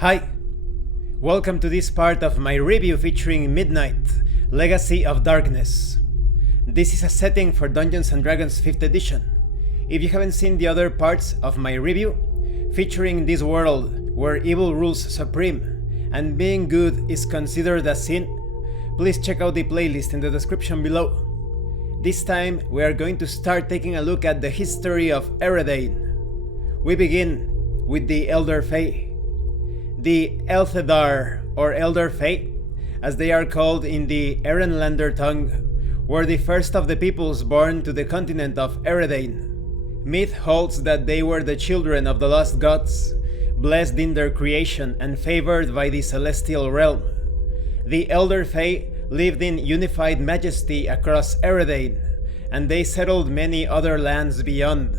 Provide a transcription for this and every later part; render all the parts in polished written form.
Hi, welcome to this part of my review featuring Midnight, Legacy of Darkness. This is a setting for Dungeons & Dragons 5th edition. If you haven't seen the other parts of my review, featuring this world where evil rules supreme and being good is considered a sin, please check out the playlist in the description below. This time we are going to start taking a look at the history of Eredain. We begin with the Elder Fae. The Elthedar, or Elder Fae, as they are called in the Erenlander tongue, were the first of the peoples born to the continent of Eredain. Myth holds that they were the children of the lost gods, blessed in their creation and favored by the celestial realm. The Elder Fae lived in unified majesty across Eredain, and they settled many other lands beyond.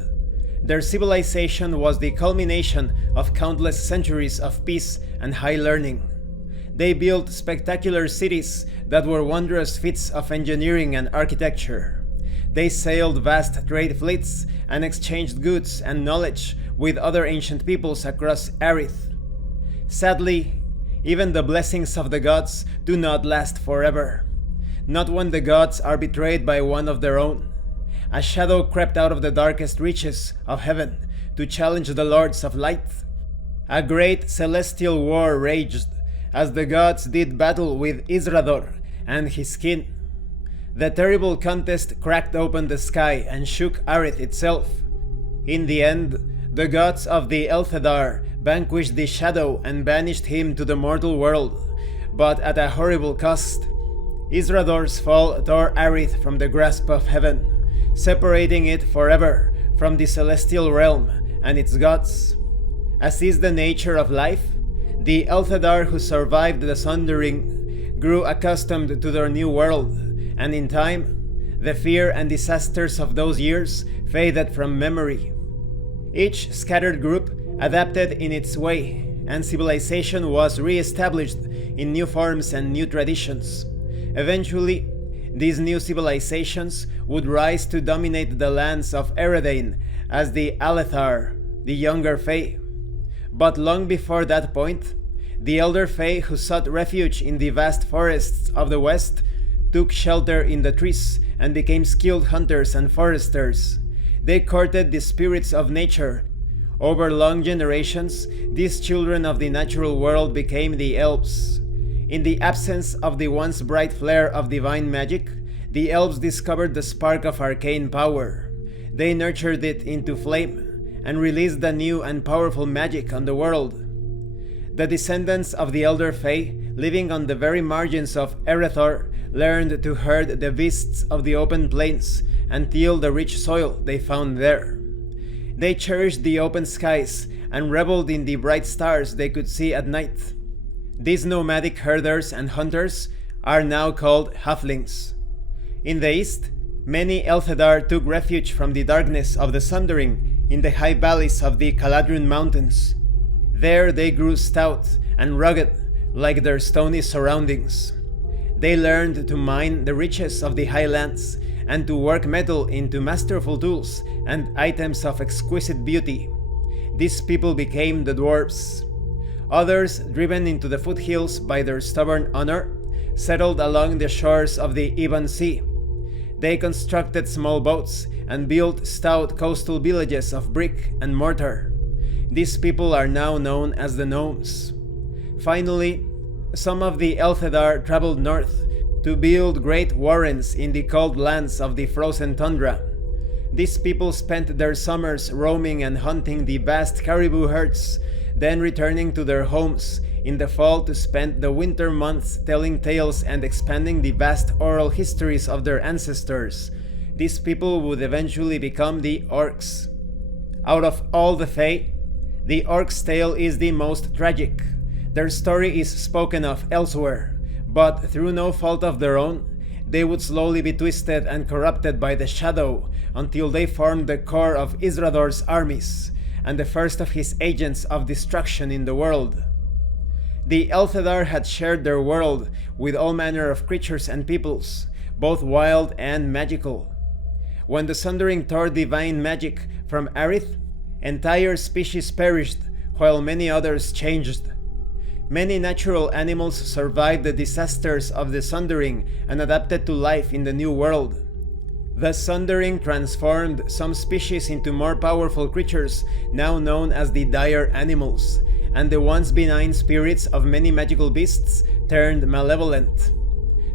Their civilization was the culmination of countless centuries of peace and high learning. They built spectacular cities that were wondrous feats of engineering and architecture. They sailed vast trade fleets and exchanged goods and knowledge with other ancient peoples across Aerith. Sadly, even the blessings of the gods do not last forever. Not when the gods are betrayed by one of their own. A shadow crept out of the darkest reaches of heaven to challenge the lords of light. A great celestial war raged as the gods did battle with Isrador and his kin. The terrible contest cracked open the sky and shook Aerith itself. In the end, the gods of the Elthedar vanquished the shadow and banished him to the mortal world, but at a horrible cost. Isrador's fall tore Aerith from the grasp of heaven, separating it forever from the celestial realm and its gods. As is the nature of life, the Elthedar who survived the Sundering grew accustomed to their new world, and in time, the fear and disasters of those years faded from memory. Each scattered group adapted in its way, and civilization was re-established in new forms and new traditions. Eventually, these new civilizations would rise to dominate the lands of Eredain as the Alethar, the Younger Fae. But long before that point, the Elder Fae who sought refuge in the vast forests of the west took shelter in the trees and became skilled hunters and foresters. They courted the spirits of nature. Over long generations, these children of the natural world became the elves. In the absence of the once bright flare of divine magic, the elves discovered the spark of arcane power. They nurtured it into flame and released the new and powerful magic on the world. The descendants of the Elder Fae, living on the very margins of Erethor, learned to herd the beasts of the open plains and till the rich soil they found there. They cherished the open skies and reveled in the bright stars they could see at night. These nomadic herders and hunters are now called halflings. In the east, many Elthedar took refuge from the darkness of the Sundering in the high valleys of the Caladrun Mountains. There they grew stout and rugged like their stony surroundings. They learned to mine the riches of the highlands and to work metal into masterful tools and items of exquisite beauty. These people became the dwarves. Others, driven into the foothills by their stubborn honor, settled along the shores of the Ebon Sea. They constructed small boats and built stout coastal villages of brick and mortar. These people are now known as the Gnomes. Finally, some of the Elthedar traveled north to build great warrens in the cold lands of the frozen tundra. These people spent their summers roaming and hunting the vast caribou herds, then returning to their homes in the fall to spend the winter months telling tales and expanding the vast oral histories of their ancestors. These people would eventually become the Orcs. Out of all the Fae, the Orcs' tale is the most tragic. Their story is spoken of elsewhere, but through no fault of their own, they would slowly be twisted and corrupted by the Shadow until they formed the core of Isrador's armies and the first of his agents of destruction in the world. The Elthedar had shared their world with all manner of creatures and peoples, both wild and magical. When the Sundering tore divine magic from Aerith, entire species perished while many others changed. Many natural animals survived the disasters of the Sundering and adapted to life in the New World. The Sundering transformed some species into more powerful creatures, now known as the dire animals, and the once benign spirits of many magical beasts turned malevolent.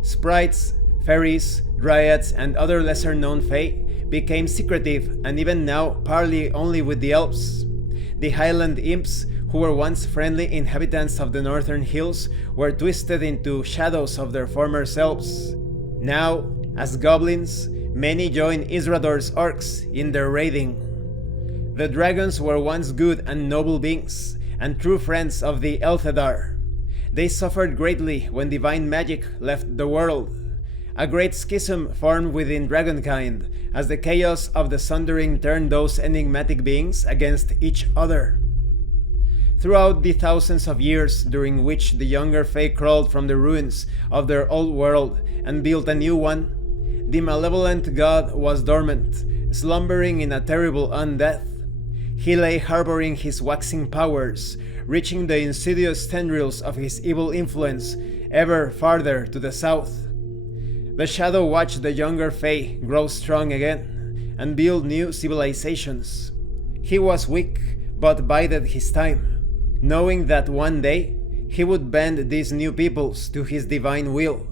Sprites, fairies, dryads, and other lesser-known fae became secretive and even now parley only with the elves. The Highland imps, who were once friendly inhabitants of the northern hills, were twisted into shadows of their former selves. Now, as goblins, many join Isrador's orcs in their raiding. The dragons were once good and noble beings, and true friends of the Elthedar. They suffered greatly when divine magic left the world. A great schism formed within dragonkind, as the chaos of the Sundering turned those enigmatic beings against each other. Throughout the thousands of years during which the younger fae crawled from the ruins of their old world and built a new one, the malevolent god was dormant, slumbering in a terrible undeath. He lay harboring his waxing powers, reaching the insidious tendrils of his evil influence ever farther to the south. The shadow watched the younger fae grow strong again and build new civilizations. He was weak, but bided his time, knowing that one day he would bend these new peoples to his divine will.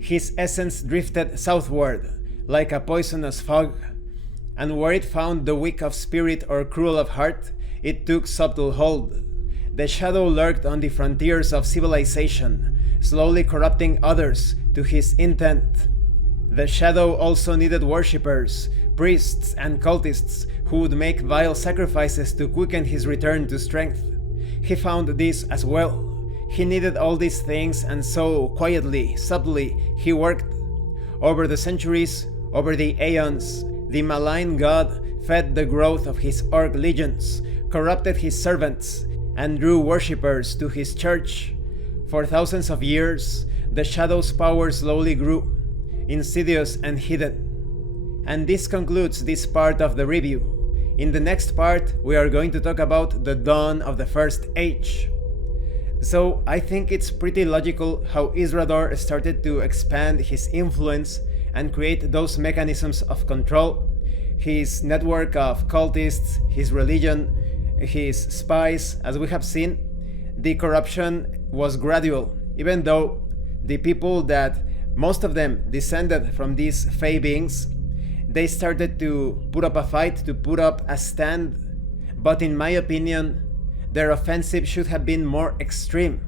His essence drifted southward, like a poisonous fog, and where it found the weak of spirit or cruel of heart, it took subtle hold. The shadow lurked on the frontiers of civilization, slowly corrupting others to his intent. The shadow also needed worshippers, priests, and cultists who would make vile sacrifices to quicken his return to strength. He found this as well. He needed all these things, and so, quietly, subtly, he worked. Over the centuries, over the aeons, the malign god fed the growth of his orc legions, corrupted his servants, and drew worshippers to his church. For thousands of years, the shadow's power slowly grew, insidious and hidden. And this concludes this part of the review. In the next part, we are going to talk about the dawn of the First Age. So I think it's pretty logical how Isrador started to expand his influence and create those mechanisms of control. His network of cultists, his religion, his spies, as we have seen, the corruption was gradual, even though the people that most of them descended from these fae beings, they started to put up a fight, to put up a stand, but in my opinion, their offensive should have been more extreme.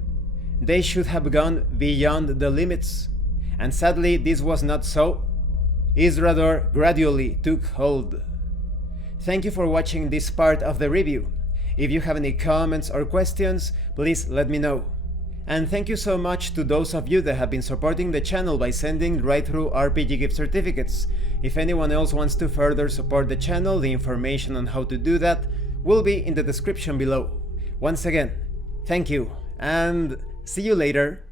They should have gone beyond the limits, and sadly this was not so. Isrador gradually took hold. Thank you for watching this part of the review. If you have any comments or questions, please let me know. And thank you so much to those of you that have been supporting the channel by sending right-through RPG gift certificates. If anyone else wants to further support the channel, the information on how to do that will be in the description below. Once again, thank you, and see you later.